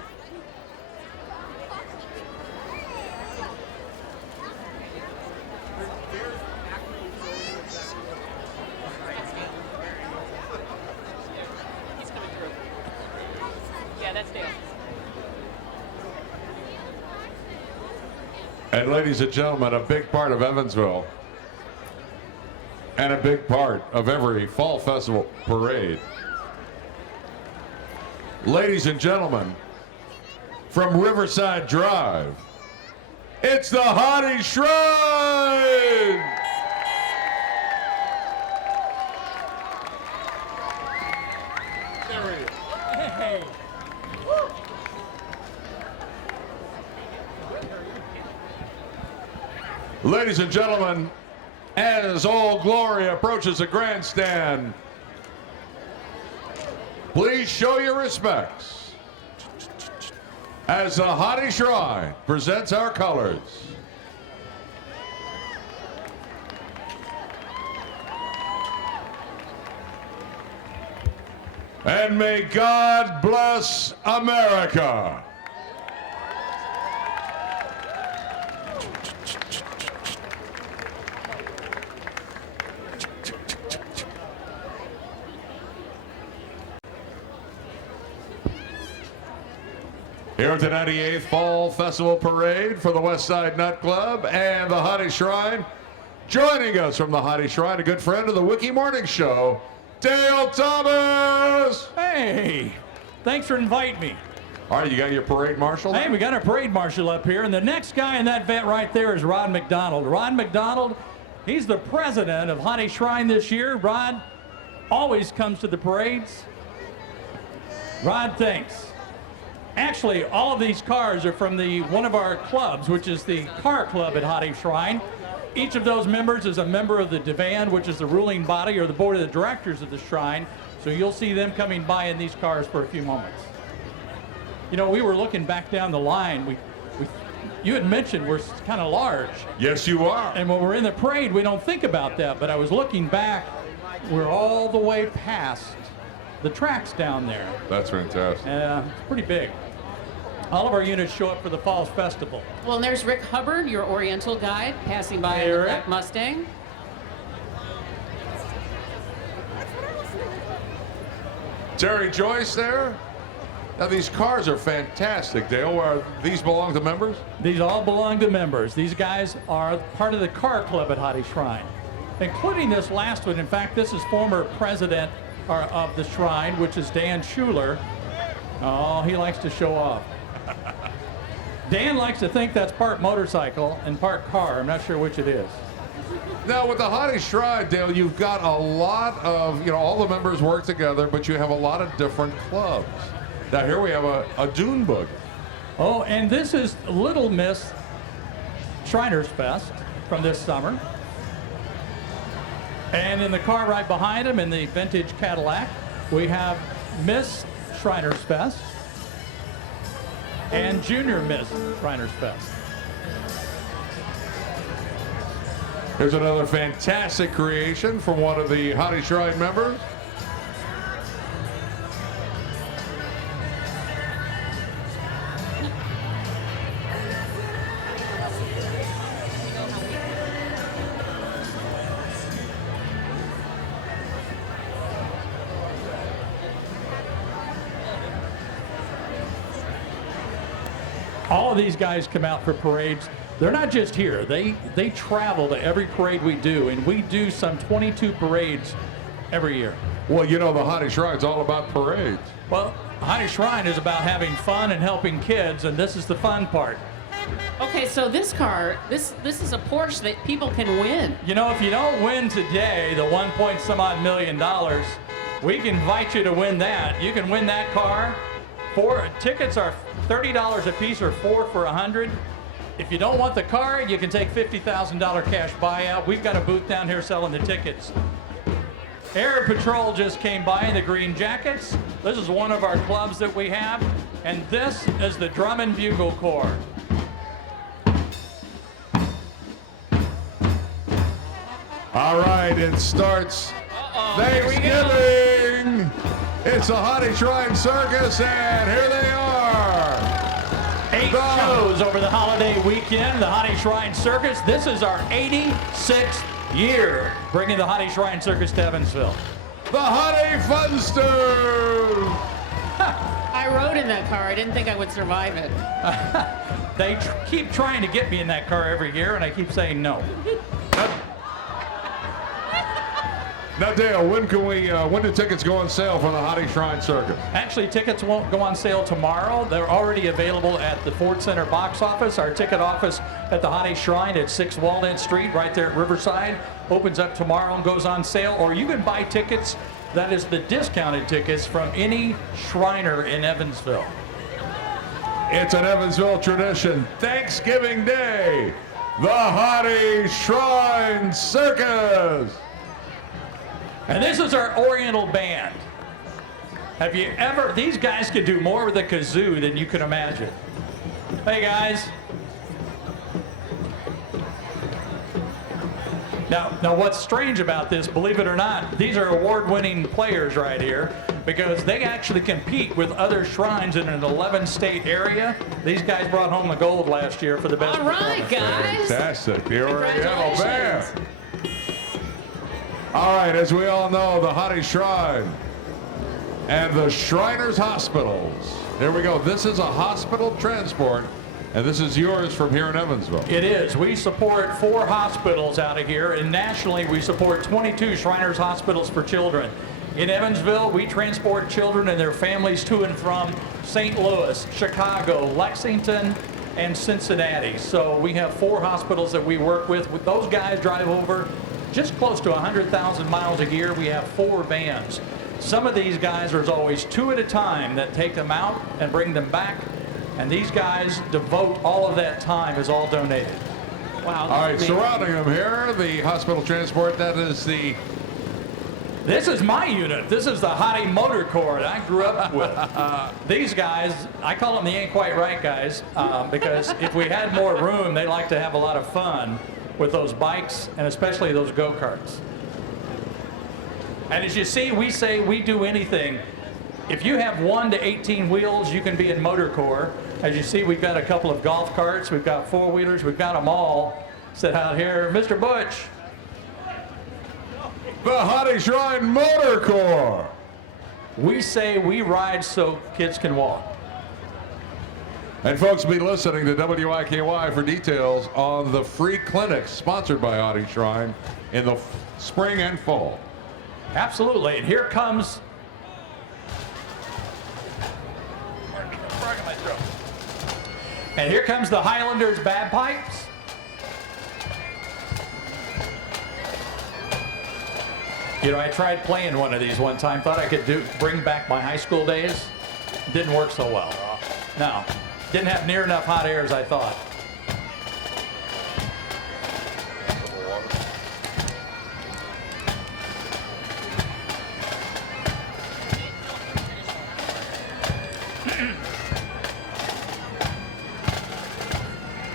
Yeah, that's Dale. And ladies and gentlemen, a big part of Evansville and a big part of every fall festival parade. Ladies and gentlemen, from Riverside Drive, it's the Hottie Shrine! There he is. Hey. Ladies and gentlemen, as Old Glory approaches the grandstand, please show your respects as the Hottie Shrine presents our colors. And may God bless America. Here at the 98th Fall Festival Parade for the Westside Nut Club and the Hottie Shrine. Joining us from the Hottie Shrine, a good friend of the Wiki Morning Show, Dale Thomas! Hey, thanks for inviting me. All right, you got your parade marshal? Hey, we got our parade marshal up here, and the next guy in that vet right there is Rod Macdonald. Rod Macdonald, he's the president of Hottie Shrine this year. Rod always comes to the parades. Rod, thanks. Actually, all of these cars are from one of our clubs, which is the Car Club at Hottie Shrine. Each of those members is a member of the Divan, which is the ruling body or the board of the directors of the shrine. So you'll see them coming by in these cars for a few moments. You know, we were looking back down the line. You had mentioned we're kind of large. Yes, you are. And when we're in the parade, we don't think about that. But I was looking back, we're all the way past the tracks down there. That's fantastic. It's pretty big. All of our units show up for the Falls Festival. Well, and there's Rick Hubbard, your Oriental guide, passing by in the black Mustang. Terry Joyce there. Now, these cars are fantastic, Dale. These belong to members? These all belong to members. These guys are part of the car club at Hottie Shrine, including this last one. In fact, this is former president of the Shrine, which is Dan Schuler. Oh, he likes to show off. Dan likes to think that's part motorcycle and part car. I'm not sure which it is. Now, with the Hottie Shrine, Dale, you've got a lot of, all the members work together, but you have a lot of different clubs. Now, here we have a dune buggy. Oh, and this is Little Miss Shriners Fest from this summer. And in the car right behind him, in the vintage Cadillac, we have Miss Shriners Fest and Junior Miss Shriners Fest. Here's another fantastic creation from one of the Hottie Shrine members. All of these guys come out for parades. They're not just here. They travel to every parade we do, and we do some 22 parades every year. Well, the Hottie Shrine's all about parades. Well, Hottie Shrine is about having fun and helping kids, and this is the fun part. Okay, so this car, this is a Porsche that people can win. If you don't win today, the $1.some-odd million, we can invite you to win that. You can win that car. Tickets are $30 a piece, or 4 for $100. If you don't want the car, you can take $50,000 cash buyout. We've got a booth down here selling the tickets. Air Patrol just came by in the green jackets. This is one of our clubs that we have, and this is the Drum and Bugle Corps. All right, it starts Thanksgiving. It's a Hottie Shrine Circus, and here they are. 8 shows over the holiday weekend, the Hottie Shrine Circus. This is our 86th year bringing the Hottie Shrine Circus to Evansville. The Hottie Funsters. I rode in that car. I didn't think I would survive it. They keep trying to get me in that car every year, and I keep saying no. Now, Dale, when do tickets go on sale for the Hottie Shrine Circus? Actually, tickets won't go on sale tomorrow. They're already available at the Ford Center box office. Our ticket office at the Hottie Shrine at 6 Walnut Street, right there at Riverside, opens up tomorrow and goes on sale. Or you can buy tickets, that is the discounted tickets, from any Shriner in Evansville. It's an Evansville tradition. Thanksgiving Day, the Hottie Shrine Circus. And this is our Oriental Band. Have you ever, these guys could do more with a kazoo than you can imagine. Hey guys. Now what's strange about this, believe it or not, these are award-winning players right here, because they actually compete with other shrines in an 11-state area. These guys brought home the gold last year for the best. All right, guys. Fantastic. The Oriental Band. Congratulations. All right, as we all know, the Hottie Shrine and the Shriners Hospitals. There we go. This is a hospital transport, and this is yours from here in Evansville. It is. We support 4 hospitals out of here, and nationally we support 22 Shriners Hospitals for children. In Evansville, we transport children and their families to and from St. Louis, Chicago, Lexington, and Cincinnati. So we have 4 hospitals that we work with. Those guys drive over just close to 100,000 miles a year. We have 4 vans. Some of these guys, there's always 2 at a time that take them out and bring them back. And these guys devote all of that time, is all donated. Wow. All right, surrounding them here, the hospital transport, that is the... This is my unit. This is the Hottie Motor Corps that I grew up with. These guys, I call them the ain't quite right guys, because if we had more room, they like to have a lot of fun with those bikes, and especially those go-karts. And as you see, we say we do anything. If you have 1 to 18 wheels, you can be in Motor Corps. As you see, we've got a couple of golf carts, we've got 4-wheelers, we've got them all. Sit out here, Mr. Butch. The Hottie Shrine Motor Corps. We say we ride so kids can walk. And folks, be listening to WIKY for details on the free clinics sponsored by Hottie Shrine in the spring and fall. Absolutely. And here comes. And here comes the Highlanders Bagpipes. You know, I tried playing one of these one time. Thought I could bring back my high school days. Didn't work so well. No, didn't have near enough hot air as I thought.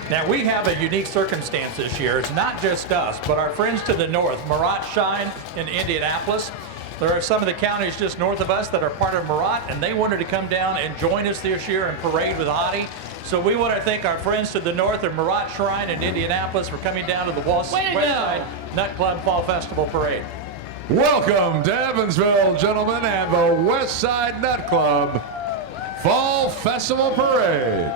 Now, we have a unique circumstance this year. It's not just us, but our friends to the north, Murat Shine in Indianapolis. There are some of the counties just north of us that are part of Murat, and they wanted to come down and join us this year and parade with Hottie. So we want to thank our friends to the north of Murat Shrine in Indianapolis for coming down to the Westside Nut Club Fall Festival Parade. Welcome to Evansville, gentlemen, and the Westside Nut Club Fall Festival Parade.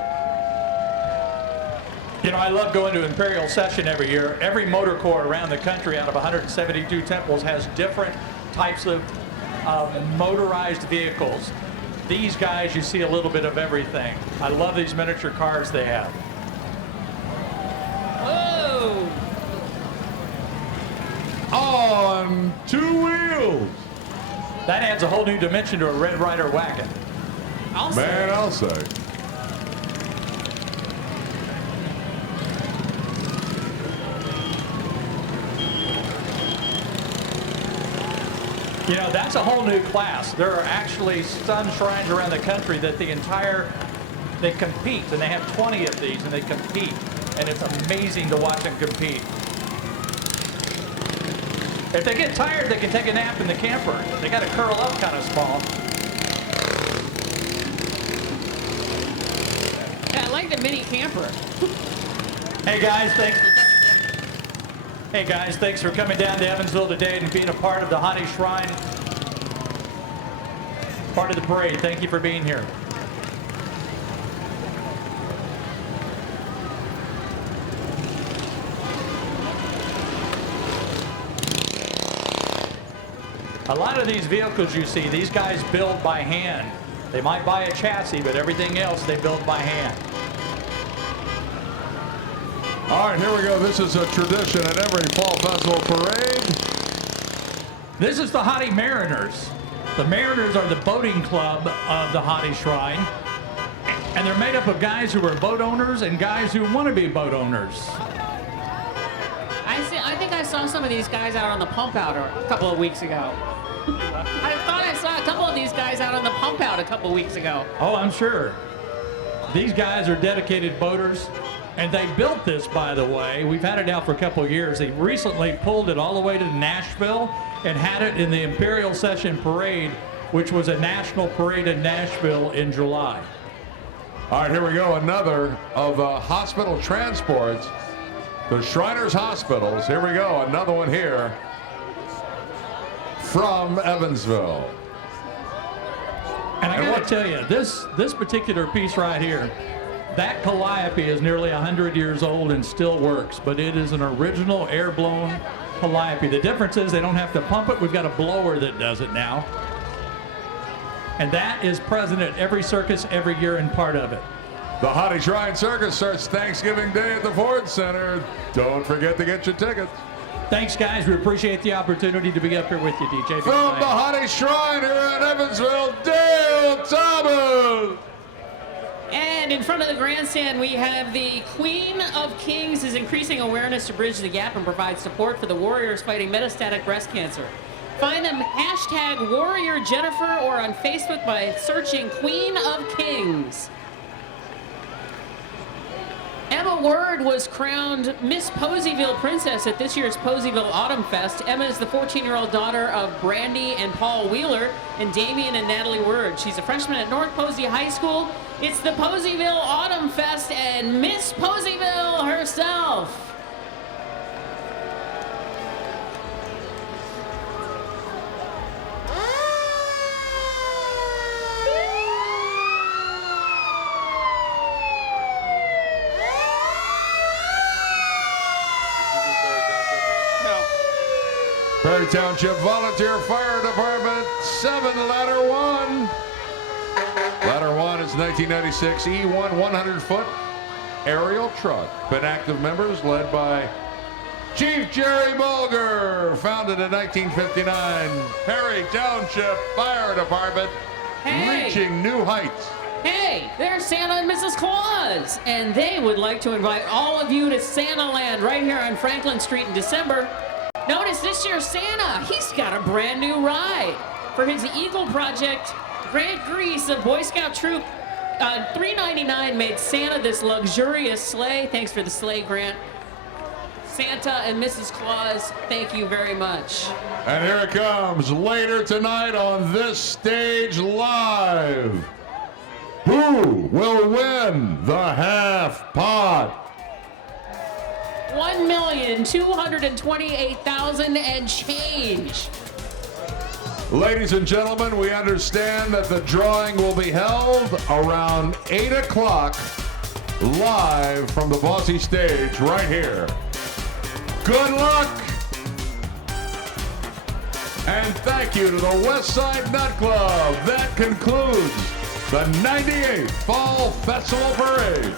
You know, I love going to Imperial Session every year. Every motor corps around the country out of 172 temples has different types of motorized vehicles. These guys, you see a little bit of everything. I love these miniature cars they have. Whoa! On two wheels. That adds a whole new dimension to a Red Ryder wagon. I'll say. You know, that's a whole new class. There are actually some shrines around the country that they compete, and they have 20 of these, and they compete, and it's amazing to watch them compete. If they get tired, they can take a nap in the camper. They got to curl up kind of small. Yeah, I like the mini camper. Hey guys, thanks for coming down to Evansville today and being a part of the Hottie Shrine, part of the parade. Thank you for being here. A lot of these vehicles you see, these guys build by hand. They might buy a chassis, but everything else they build by hand. All right, here we go. This is a tradition at every Fall Festival parade. This is the Hottie Mariners. The Mariners are the boating club of the Hottie Shrine. And they're made up of guys who are boat owners and guys who want to be boat owners. I think I saw some of these guys out on the pump out a couple of weeks ago. I thought I saw a couple of these guys out on the pump out a couple of weeks ago. Oh, I'm sure. These guys are dedicated boaters. And they built this, by the way. We've had it out for a couple of years. They recently pulled it all the way to Nashville and had it in the Imperial Session Parade, which was a national parade in Nashville in July. All right, here we go. Another of the hospital transports, the Shriners Hospitals. Here we go. Another one here from Evansville. And I got to tell you, this particular piece right here, that calliope is nearly 100 years old and still works, but it is an original air-blown calliope. The difference is they don't have to pump it. We've got a blower that does it now. And that is present at every circus every year and part of it. The Hottie Shrine Circus starts Thanksgiving Day at the Ford Center. Don't forget to get your tickets. Thanks, guys. We appreciate the opportunity to be up here with you, DJ. From the Hottie Shrine here in Evansville, Dale Thomas. And in front of the grandstand, we have the Queen of Kings is increasing awareness to bridge the gap and provide support for the warriors fighting metastatic breast cancer. Find them #WarriorJennifer or on Facebook by searching Queen of Kings. Emma Word was crowned Miss Poseyville Princess at this year's Poseyville Autumn Fest. Emma is the 14-year-old daughter of Brandy and Paul Wheeler and Damian and Natalie Word. She's a freshman at North Posey High School. It's the Poseyville Autumn Fest and Miss Poseyville herself. Perry Township Volunteer Fire Department, 7, Ladder 1. Ladder 1 is 1996 E1 100-foot aerial truck. Been active members led by Chief Jerry Bulger, founded in 1959. Perry Township Fire Department, reaching new heights. Hey, there's Santa and Mrs. Claus, and they would like to invite all of you to Santa Land right here on Franklin Street in December. Notice this year's Santa, he's got a brand new ride. For his Eagle Project, Grant Grease of Boy Scout Troop $3.99 made Santa this luxurious sleigh. Thanks for the sleigh, Grant. Santa and Mrs. Claus, thank you very much. And here it comes later tonight on this stage live. Who will win the half pot? $1,228,000 and change. Ladies and gentlemen, we understand that the drawing will be held around 8 o'clock live from the Bossy stage right here. Good luck! And thank you to the Westside Nut Club. That concludes the 98th Fall Festival Parade.